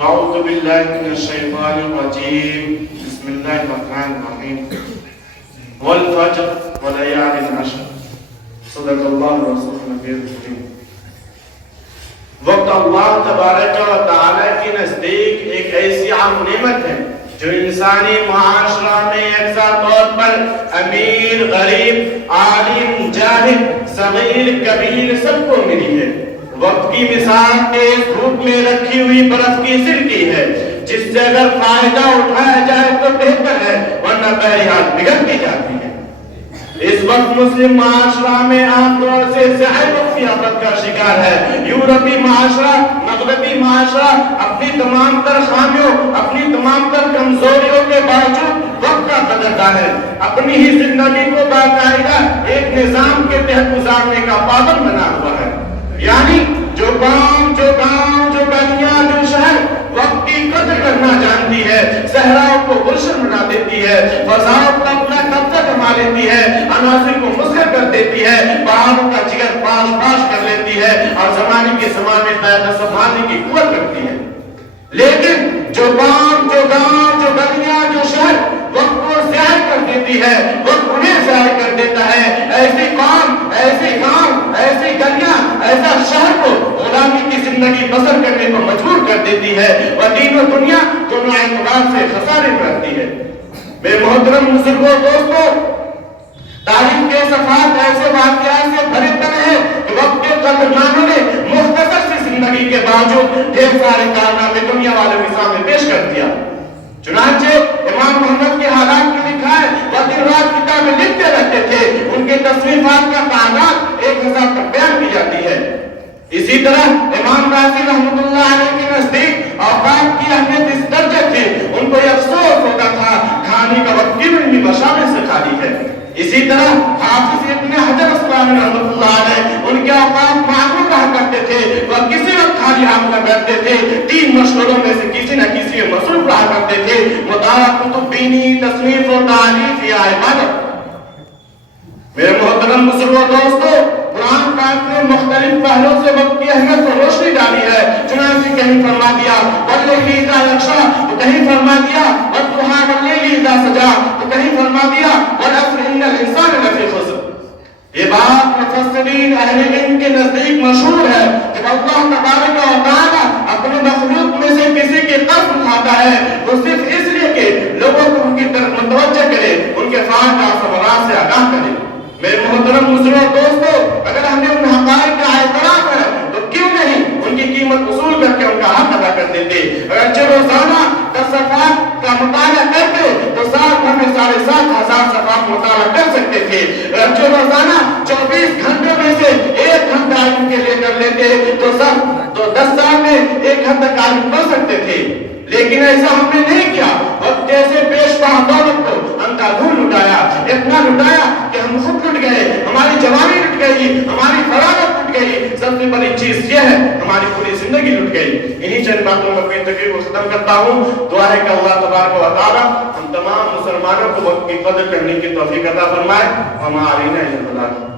أعوذ بالله من الشيطان الرجيم بسم الله الرحمن الرحيم والفجر وليال عشر صدق اللہ رسول نبی الکریم. وقت اللہ تبارک و تعالی کے نزدیک ایک ایسی عام نعمت ہے جو انسانی معاشرہ میں یکساں طور پر امیر غریب عالم جاہل صغیر کبیر سب کو ملی ہے. وقت کی مثال تیز دھوپ میں رکھی ہوئی برف کی سرکی ہے جس سے اگر فائدہ اٹھایا جائے تو بہتر ہے ورنہ بہرحال بگڑتی جاتی ہے. اس وقت مسلم معاشرہ میں عام طور سے صحت کی آفت کا شکار ہے. یورپی معاشرہ مغربی معاشرہ اپنی تمام تر خامیوں اپنی تمام تر کمزوریوں کے باوجود وقت کا قدردان ہے. اپنی ہی زندگی کو باقاعدہ ایک نظام کے تحت گزارنے کا پابند بنا ہوا ہے. یعنی جو گاؤں جو گلیاں جو شہر وقت کی قدر کرنا جانتی ہے صحراؤں کو گلشن بنا دیتی ہے فضاؤں کو اپنا قبضہ جما لیتی ہے عناصر کو مسخر کر دیتی ہے پہاڑوں کا جگر پاش کر لیتی ہے اور زمانے کے زمانے قیادت سنبھالنے کی قوت رکھتی ہے. لیکن جو گاؤں جو گلیاں جو شہر وقت کو ضائع کر دیتی ہے وقت انہیں ضائع کر دیتا ہے. ایسی قوم ایسی گاؤں ایسی گلیاں ایسا شہر کو غلامی کی زندگی بسر کرنے کو مجبور کر دیتی ہے اور دین و دنیا دونوں اعتبار سے خسارے میں رکھتی ہے. میرے محترم بزرگوں دوستوں تاریخ کے صفحات ایسے واقعات سے بھرے پڑے ہیں کہ وقت کے قدردانوں نے مختصر سی زندگی کے باوجود ڈھیر سارے کارنامے دنیا والوں کے سامنے پیش کر دیا. چنانچہ امام محمد کے حالات میں لکھا ہے وہ دن رات کتابیں لکھتے رہتے تھے. ان کے تصنیفات کا تعداد 1000 تک بیان کی جاتی ہے. اسی طرح امام رازی رحمۃ اللہ علیہ کے نزدیک اوقات کی اہمیت اس درجے تھی ان کو یہ افسوس ہوتا تھا کھانے کا وقت کیوں اتنی مشامل سے خالی ہے. اسی طرح حافظ ابن حجر اسقلانی رحمۃ اللہ علیہ ان کے اوقات معقول رہا کرتے تھے وہ کسی وقت خالی ہاتھ نہ بیٹھتے تھے 3 مشغلوں میں سے کسی نہ کسی میں مصروف رہا کرتے تھے مطالعہ کتب بینی تصنیف و تالیف یا عبادت. میرے محترم بزرگوں دوستو قرآن پاک نے مختلف پہلوں سے وقت کی اہمیت پر روشنی ڈالی ہے. چنانچہ کہیں فرما دیا واللیل اذا یغشی تو کہیں فرما دیا والضحی واللیل اذا سجی تو کہیں فرما دیا والعصر ان الانسان لفی خسر. یہ بات مفسرین اہل علم کے نزدیک مشہور ہے کہ اللہ تبارک و تعالی اپنے مخلوق میں سے کسی کی قسم کھاتا ہے وہ صرف اس لیے کہ لوگوں کو ان کی طرف متوجہ کرے ان کے فائدہ ثمرات سے آگاہ کرے. میرے محترم بزرگوں دوستو اگر ہم نے ان حقائق کا اعتراف ہے تو کیوں نہیں ان کی قیمت وصول کر کے ان کا حق ادا کر دیتے. اگر روزانہ 10 صفحات کا مطالعہ کرتے تو سال بھر میں 7,500 صفحات مطالعہ کر سکتے تھے. اگر روزانہ 24 گھنٹوں میں سے 1 گھنٹہ علم کے لیے کر لیتے تو 10 سال میں 1 گھنٹہ علم پڑھ سکتے تھے. لیکن ایسا ہم نے نہیں کیا. وقت جیسے پیش پاہ دولت کو اندھا دھون لٹایا اتنا لٹایا کہ ہم خود لٹ گئے ہماری جوانی لٹ گئی ہماری فراغت لٹ گئی. سب سے بڑی چیز یہ ہے ہماری پوری زندگی لٹ گئی. انہی چند باتوں میں اپنی تقریر کو ختم کرتا ہوں. دعا ہے کہ اللہ تبارک و تعالی ہم تمام مسلمانوں کو وقت کی قدر کرنے کی توفیق عطا فرمائے. وما علینا الا البلاغ.